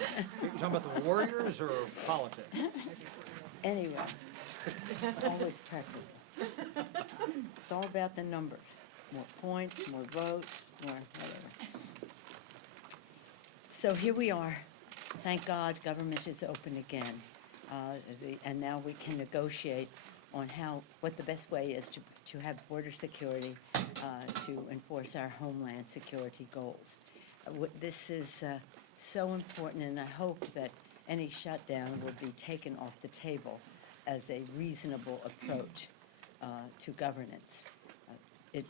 You talking about the Warriors or politics? Anyway, it's always preferable. It's all about the numbers. More points, more votes, more whatever. So here we are. Thank God government is open again. And now we can negotiate on what the best way is to have border security to enforce our Homeland Security goals. This is so important, and I hope that any shutdown will be taken off the table as a reasonable approach to governance. It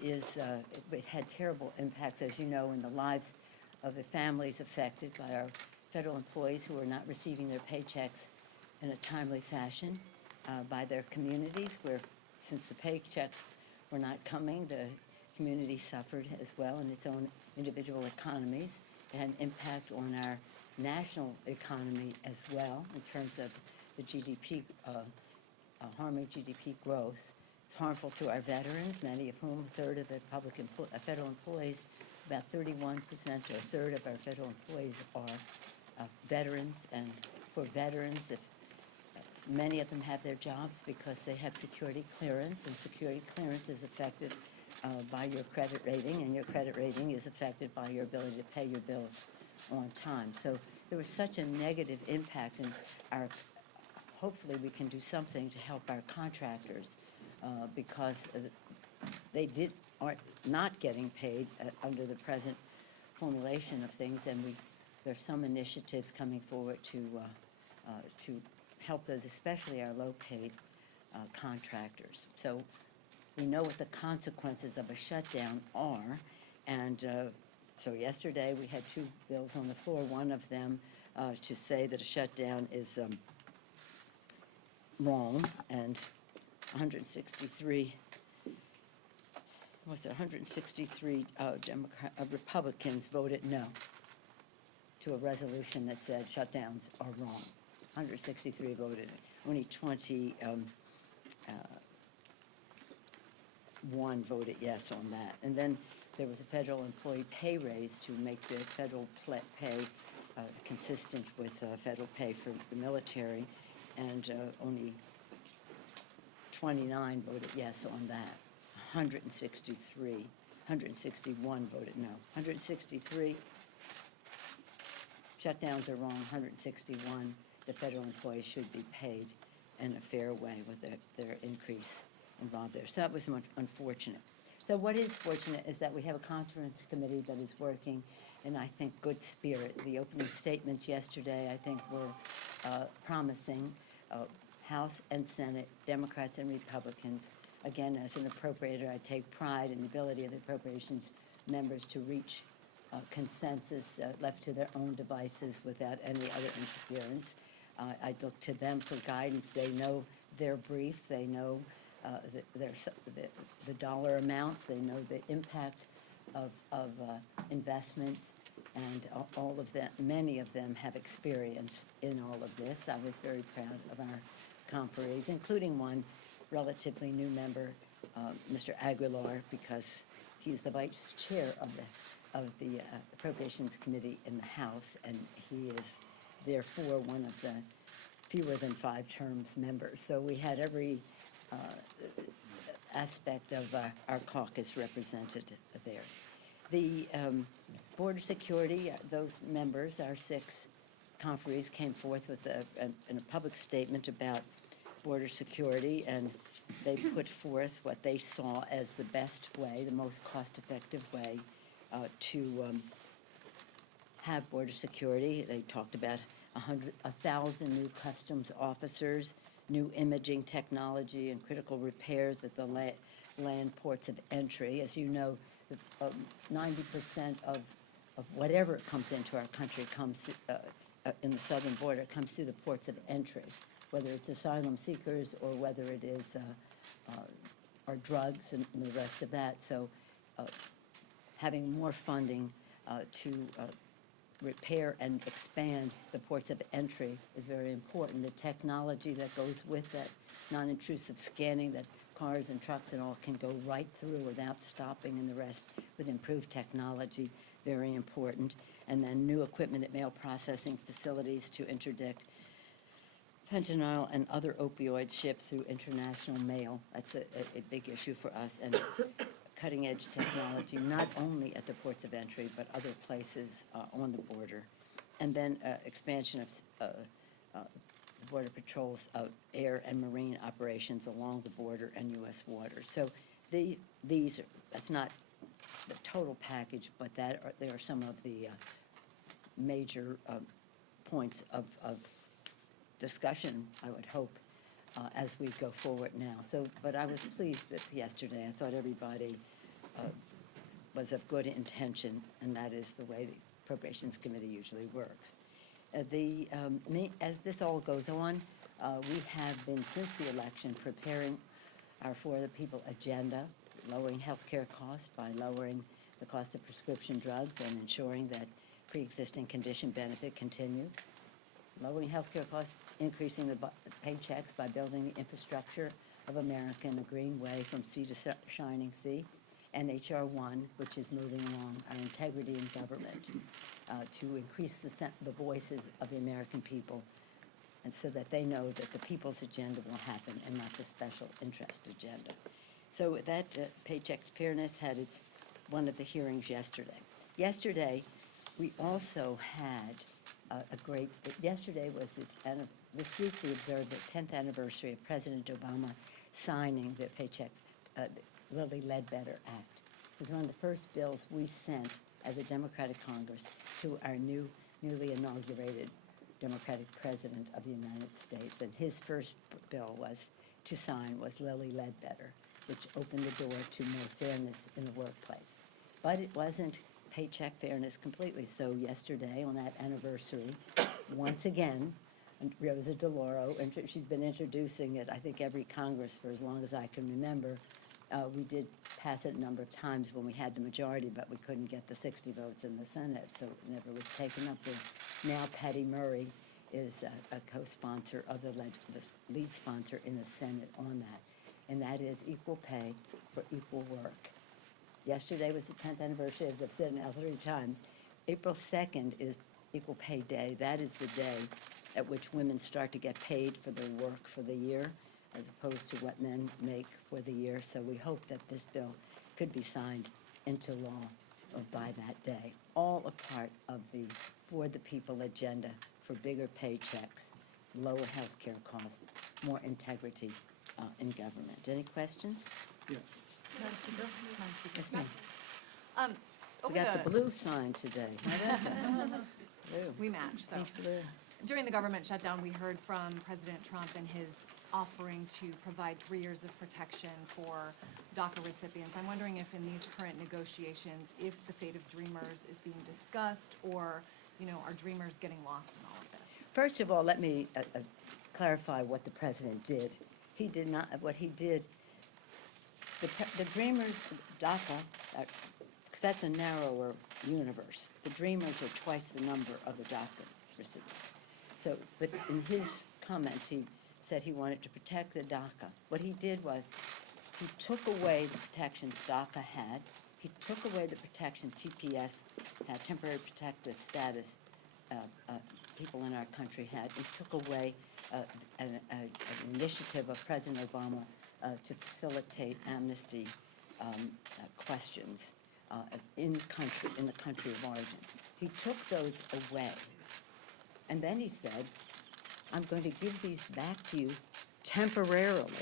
had terrible impacts, as you know, in the lives of the families affected by our federal employees who are not receiving their paychecks in a timely fashion, by their communities, where since the paychecks were not coming, the community suffered as well in its own individual economies. It had an impact on our national economy as well in terms of the GDP, harming GDP growth. It's harmful to our veterans, many of whom, a third of the federal employees, about 31% or a third of our federal employees are veterans. And for veterans, if many of them have their jobs because they have security clearance, and security clearance is affected by your credit rating, and your credit rating is affected by your ability to pay your bills on time. So there was such a negative impact, and hopefully we can do something to help our contractors because they are not getting paid under the present formulation of things, and there's some initiatives coming forward to help those, especially our low-paid contractors. So we know what the consequences of a shutdown are, and so yesterday we had two bills on the floor. One of them to say that a shutdown is wrong, and 163 Republicans voted no to a resolution that said shutdowns are wrong. 163 voted. Only 21 voted yes on that. And then there was a federal employee pay raise to make the federal pay consistent with federal pay for the military, and only 29 voted yes on that. 161 voted no. 163 shutdowns are wrong. 161, the federal employees should be paid in a fair way with their increase involved there. So that was much unfortunate. So what is fortunate is that we have a conference committee that is working in, I think, good spirit. The opening statements yesterday, I think, were promising. House and Senate, Democrats and Republicans. Again, as an appropriator, I take pride in the ability of the appropriations members to reach consensus left to their own devices without any other interference. I look to them for guidance. They know their brief. They know the dollar amounts. They know the impact of investments, and all of them. Many of them have experience in all of this. I was very proud of our conferees, including one relatively new member, Mr. Aguilar, because he's the vice chair of the Appropriations Committee in the House, and he is therefore one of the fewer than 5 terms members. So we had every aspect of our caucus represented there. The border security, those members, our 6 conferees, came forth with a public statement about border security, and they put forth what they saw as the best way, the most cost-effective way to have border security. They talked about 1,000 new customs officers, new imaging technology, and critical repairs at the land ports of entry. As you know, 90% of whatever comes into our country comes in the southern border, comes through the ports of entry, whether it's asylum seekers or whether it is our drugs and the rest of that. So having more funding to repair and expand the ports of entry is very important. The technology that goes with that, non-intrusive scanning, that cars and trucks and all can go right through without stopping, and the rest with improved technology very important. And then new equipment at mail processing facilities to interdict fentanyl and other opioids shipped through international mail. That's a big issue for us. And cutting-edge technology, not only at the ports of entry, but other places on the border. And then expansion of Border Patrol's air and marine operations along the border and U.S. waters. So that's not the total package, but there are some of the major points of discussion, I would hope, as we go forward now. So, but I was pleased that yesterday, I thought everybody was of good intention, and that is the way the Appropriations Committee usually works. As this all goes on, we have been, since the election, preparing our For the People agenda, lowering health care costs by lowering the cost of prescription drugs and ensuring that pre-existing condition benefit continues, lowering health care costs, increasing the paychecks by building the infrastructure of America in a green way from sea to shining sea, and H.R. 1, which is moving along, our integrity in government, to increase the voices of the American people, and so that they know that the people's agenda will happen and not the special interest agenda. So that Paycheck Fairness had one of the hearings yesterday. Yesterday, we also had yesterday was this week we observed the 10th anniversary of President Obama signing the Lilly Ledbetter Act. It was one of the first bills we sent as a Democratic Congress to our newly inaugurated Democratic President of the United States. And his first bill to sign was Lilly Ledbetter, which opened the door to more fairness in the workplace. But it wasn't paycheck fairness completely. So yesterday, on that anniversary, once again, Rosa DeLauro, she's been introducing it, I think, every Congress for as long as I can remember. We did pass it a number of times when we had the majority, but we couldn't get the 60 votes in the Senate, so it never was taken up with. Now Patty Murray is a co-sponsor of the lead sponsor in the Senate on that, and that is equal pay for equal work. Yesterday was the 10th anniversary, as I've said now 3 times. April 2nd is Equal Pay Day. That is the day at which women start to get paid for their work for the year, as opposed to what men make for the year. So we hope that this bill could be signed into law by that day. All a part of the For the People agenda for bigger paychecks, lower health care costs, more integrity in government. Any questions? Yes. Yes, ma'am. We Over got the blue sign today. How about this? Blue. We match, so. Pink blue. During the government shutdown, we heard from President Trump and his offering to provide 3 years of protection for DACA recipients. I'm wondering if in these current negotiations, if the fate of Dreamers is being discussed, or, are Dreamers getting lost in all of this? First of all, let me clarify what the president did. He did not, what he did, the Dreamers, DACA, because that's a narrower universe. The Dreamers are twice the number of the DACA recipients. So, but in his comments, he said he wanted to protect the DACA. What he did was, he took away the protections DACA had. He took away the protection TPS had, temporary protected status, people in our country had. He took away an initiative of President Obama to facilitate amnesty questions in the country of origin. He took those away. And then he said, I'm going to give these back to you temporarily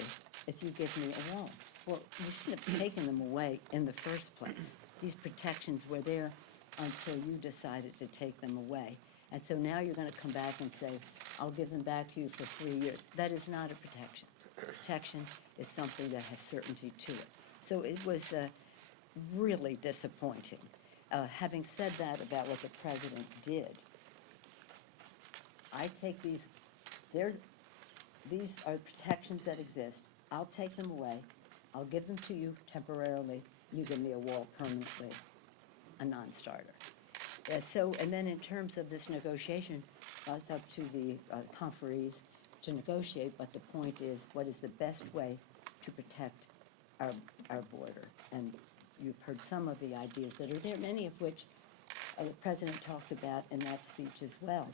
if you give me a wall. Well, you shouldn't have taken them away in the first place. These protections were there until you decided to take them away. And so now you're going to come back and say, I'll give them back to you for 3 years. That is not a protection. Protection is something that has certainty to it. So it was really disappointing. Having said that about what the president did, I take these are protections that exist. I'll take them away. I'll give them to you temporarily. You give me a wall permanently, a non-starter. And then in terms of this negotiation, it's up to the conferees to negotiate, but the point is, what is the best way to protect our border? And you've heard some of the ideas that are there, many of which the President talked about in that speech as well.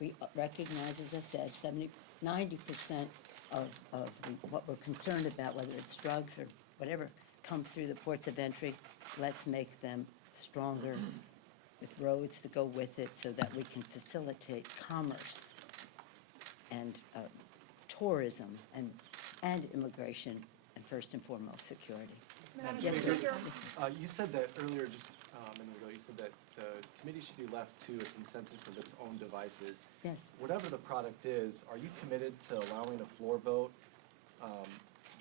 We recognize, as I said, 90% of what we're concerned about, whether it's drugs or whatever, come through the ports of entry. Let's make them stronger with roads to go with it so that we can facilitate commerce and tourism and immigration, and first and foremost, security. Madam Yes, sir. Speaker, You said that earlier, just a minute ago, you said that the committee should be left to a consensus of its own devices. Yes. Whatever the product is, are you committed to allowing a floor vote?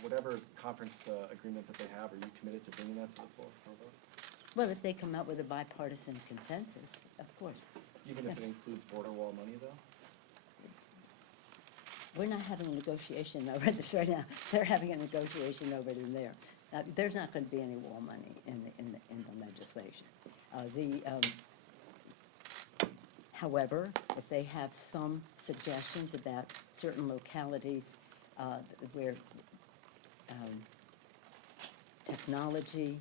Whatever conference agreement that they have, are you committed to bringing that to the floor for a vote? Well, if they come up with a bipartisan consensus, of course. Even if it includes border wall money, though? We're not having a negotiation over this right now. They're having a negotiation over it in there. There's not going to be any wall money in the legislation. However, if they have some suggestions about certain localities where technology,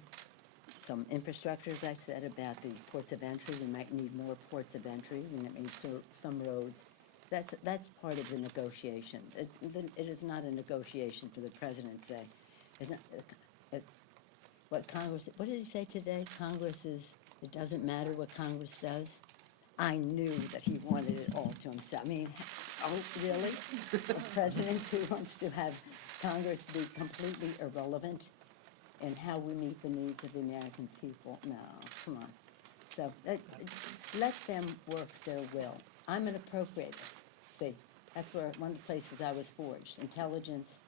some infrastructure, as I said, about the ports of entry, we might need more ports of entry, we might need some roads. That's part of the negotiation. It is not a negotiation for the president to say, what did he say today? Congress is, it doesn't matter what Congress does. I knew that he wanted it all to himself. I mean, oh, really? A president who wants to have Congress be completely irrelevant in how we meet the needs of the American people? No, come on. So let them work their will. I'm an appropriator. See, that's where one of the places I was forged. Intelligence.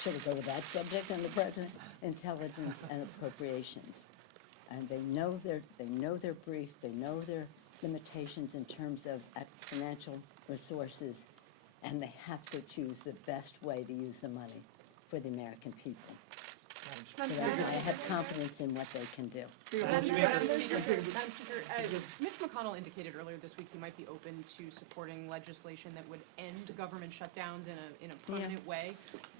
Should we go to that subject on the president? Intelligence and appropriations. And they know their brief, they know their limitations in terms of financial resources, and they have to choose the best way to use the money for the American people. So I have confidence in what they can do. Madam Speaker, Mitch McConnell indicated earlier this week he might be open to supporting legislation that would end government shutdowns in a permanent way.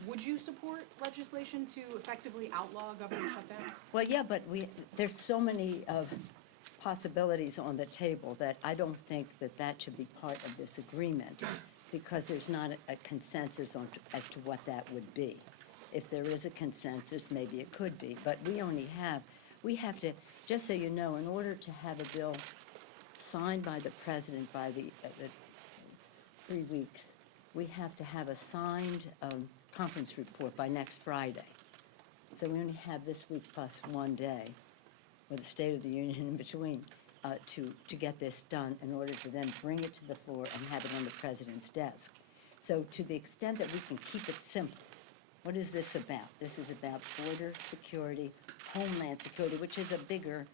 Would you support legislation to effectively outlaw government shutdowns? Well, yeah, but there's so many possibilities on the table that I don't think that should be part of this agreement, because there's not a consensus as to what that would be. If there is a consensus, maybe it could be, but we have to, just so you know, in order to have a bill signed by the president by the 3 weeks, we have to have a signed conference report by next Friday. So we only have this week plus 1 day, with the State of the Union in between, to get this done in order to then bring it to the floor and have it on the president's desk. So to the extent that we can keep it simple, what is this about? This is about border security, Homeland Security, which is a bigger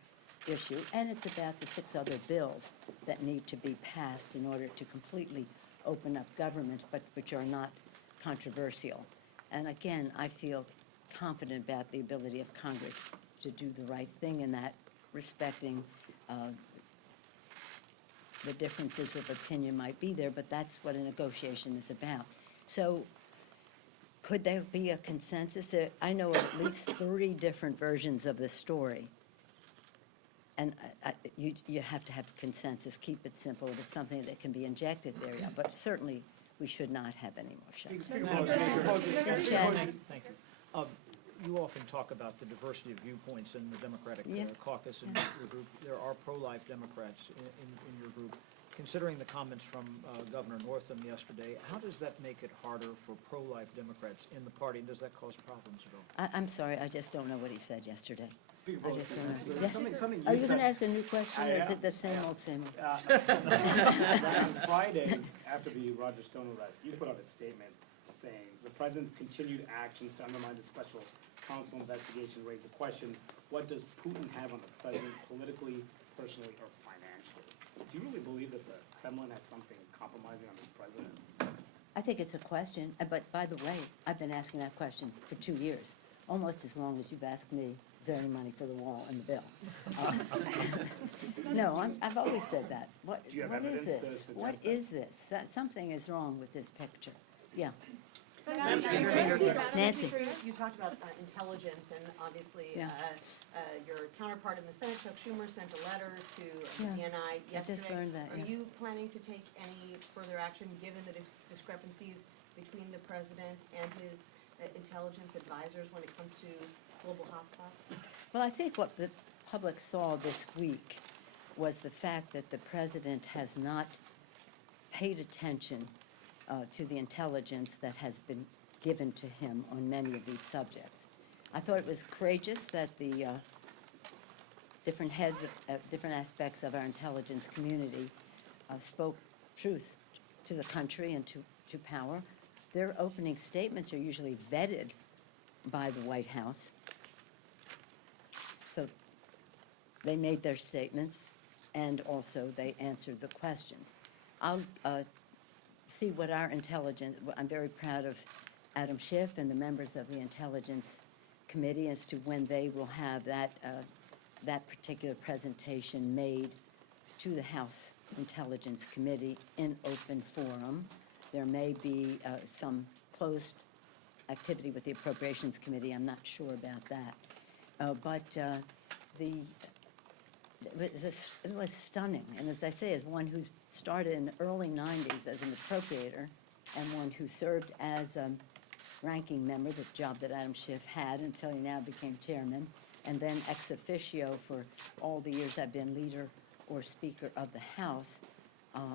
issue, and it's about the 6 other bills that need to be passed in order to completely open up government, but which are not controversial. And again, I feel confident about the ability of Congress to do the right thing in that, respecting the differences of opinion might be there, but that's what a negotiation is about. So could there be a consensus? I know of at least 3 different versions of the story. And you have to have consensus, keep it simple. It is something that can be injected there, yeah, but certainly we should not have any more shutdowns. Thank you. You often talk about the diversity of viewpoints in the Democratic caucus in your group. There are pro-life Democrats in your group. Considering the comments from Governor Northam yesterday, how does that make it harder for pro-life Democrats in the party, and does that cause problems at all? I'm sorry, I just don't know what he said yesterday. Speaker I just don't know. Pelosi, Yes? something Are you you going to said ask a new question, or is it the same old, same old? on Friday, after the Roger Stone arrest, you put out a statement saying the president's continued actions to undermine the special counsel investigation raise the question, what does Putin have on the president politically, personally, or financially? Do you really believe that the Kremlin has something compromising on this president? I think it's a question, but by the way, I've been asking that question for 2 years, almost as long as you've asked me, is there any money for the wall and the bill? No, I've always said that. What Do you have is evidence to this? suggest What that? is this? Something is wrong with this picture. Yeah. Nancy. You talked about intelligence, and obviously, Yeah. your counterpart in the Senate, Chuck Schumer, sent a letter to Yeah, DNI yesterday. just learned that, Are yes. you planning to take any further action, given the discrepancies between the president and his intelligence advisors when it comes to global hotspots? Well, I think what the public saw this week was the fact that the president has not paid attention to the intelligence that has been given to him on many of these subjects. I thought it was courageous that the different heads of different aspects of our intelligence community spoke truth to the country and to power. Their opening statements are usually vetted by the White House. So they made their statements, and also they answered the questions. I'll see what our intelligence, I'm very proud of Adam Schiff and the members of the Intelligence Committee as to when they will have that particular presentation made to the House Intelligence Committee in open forum. There may be some closed activity with the Appropriations Committee. I'm not sure about that. But it was stunning. And as I say, as one who's started in the early 90s as an appropriator and one who served as a ranking member, the job that Adam Schiff had until he now became chairman, and then ex officio for all the years I've been leader or speaker of the House,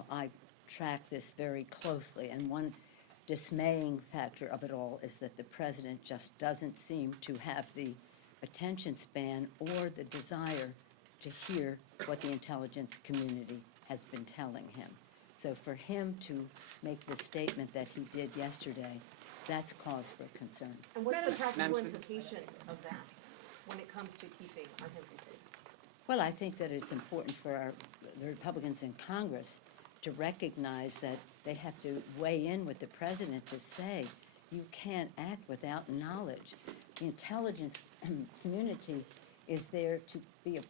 I track this very closely. And one dismaying factor of it all is that the president just doesn't seem to have the attention span or the desire to hear what the intelligence community has been telling him. So for him to make the statement that he did yesterday, that's cause for concern. And what's the practical Madam Speaker. implication of that when it comes to keeping our country safe? Well, I think that it's important for the Republicans in Congress to recognize that they have to weigh in with the president to say, you can't act without knowledge. The intelligence community is there to be a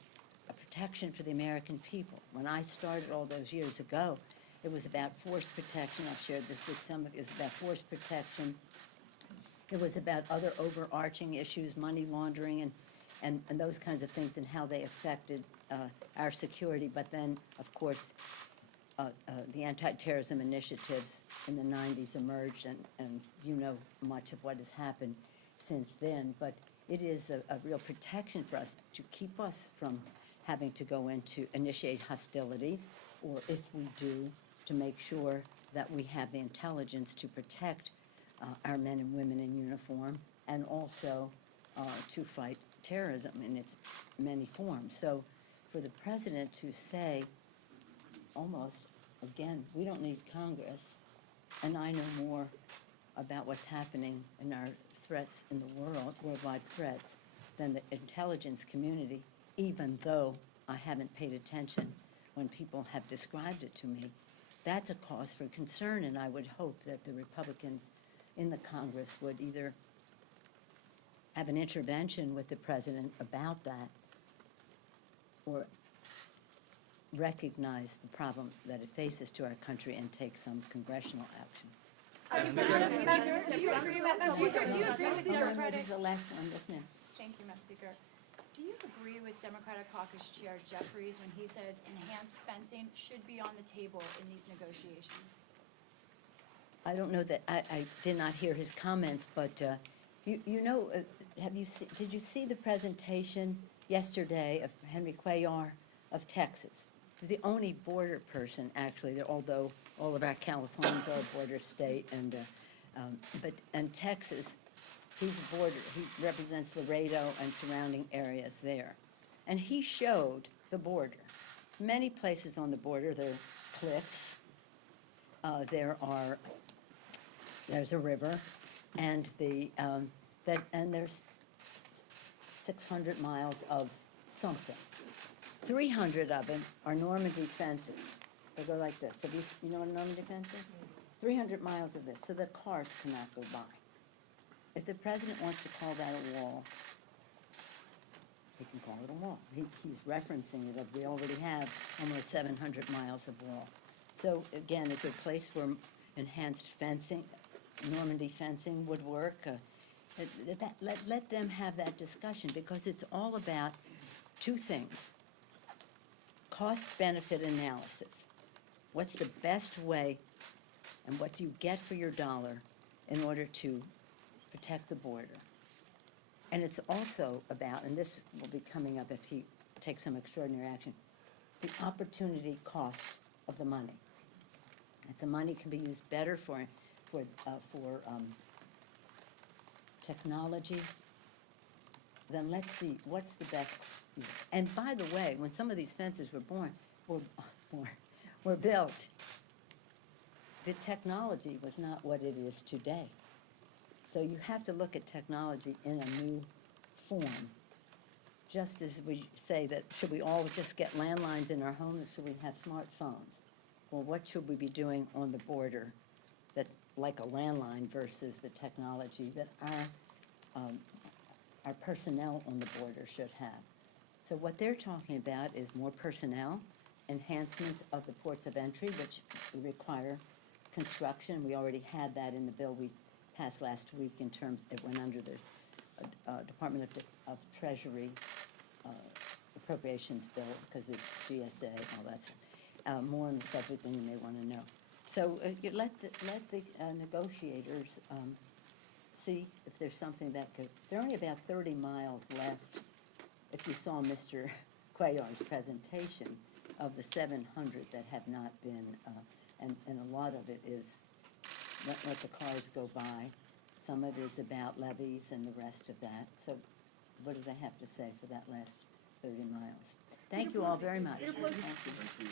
protection for the American people. When I started all those years ago, it was about force protection. I've shared this with some of you. It was about force protection. It was about other overarching issues, money laundering and those kinds of things, and how they affected our security. But then, of course, the anti-terrorism initiatives in the 90s emerged, and you know much of what has happened since then. But it is a real protection for us to keep us from having to go into initiate hostilities, or if we do, to make sure that we have the intelligence to protect our men and women in uniform, and also to fight terrorism in its many forms. So for the president to say, almost, again, we don't need Congress, and I know more about what's happening in our threats in the world, worldwide threats, than the intelligence community, even though I haven't paid attention when people have described it to me. That's a cause for concern, and I would hope that the Republicans in the Congress would either have an intervention with the president about that, or recognize the problem that it faces to our country and take some congressional action. Do you agree with No, the no, Democratic? this is the last one, yes, ma'am. Thank you, Madam Speaker. Do you agree with Democratic Caucus Chair Jeffries when he says enhanced fencing should be on the table in these negotiations? I don't know that, I did not hear his comments, but you know, did you see the presentation yesterday of Henry Cuellar of Texas? He was the only border person, actually, although all of our Californians are a border state, and Texas, he's a border, he represents Laredo and surrounding areas there. And he showed the border. Many places on the border, there are cliffs, there's a river, and there's 600 miles of something. 300 of them are Normandy fences. They go like this. You know what a Normandy fence is? 300 miles of this, so the cars cannot go by. If the president wants to call that a wall, he can call it a wall. He's referencing it, we already have almost 700 miles of wall. So again, it's a place for enhanced fencing Normandy fencing would work. Let them have that discussion, because it's all about two things. Cost-benefit analysis. What's the best way and what do you get for your dollar in order to protect the border? And it's also about, and this will be coming up if he takes some extraordinary action, the opportunity cost of the money. If the money can be used better for technology, then let's see what's the best. And by the way, when some of these fences were built, the technology was not what it is today. So you have to look at technology in a new form. Just as we say that, should we all just get landlines in our homes, or should we have smartphones? Well, what should we be doing on the border that, like a landline versus the technology that our personnel on the border should have? So what they're talking about is more personnel, enhancements of the ports of entry, which require construction. We already had that in the bill we passed last week in terms, it went under the Department of Treasury Appropriations bill, because it's GSA, all that. More on the subject than you may want to know. So let the negotiators see if there's something that could, there are only about 30 miles left, if you saw Mr. Cuellar's presentation, of the 700 that have not been, and a lot of it is let the cars go by. Some of it is about levies and the rest of that. So what do they have to say for that last 30 miles? Thank you all very much. Thank you. Thank you.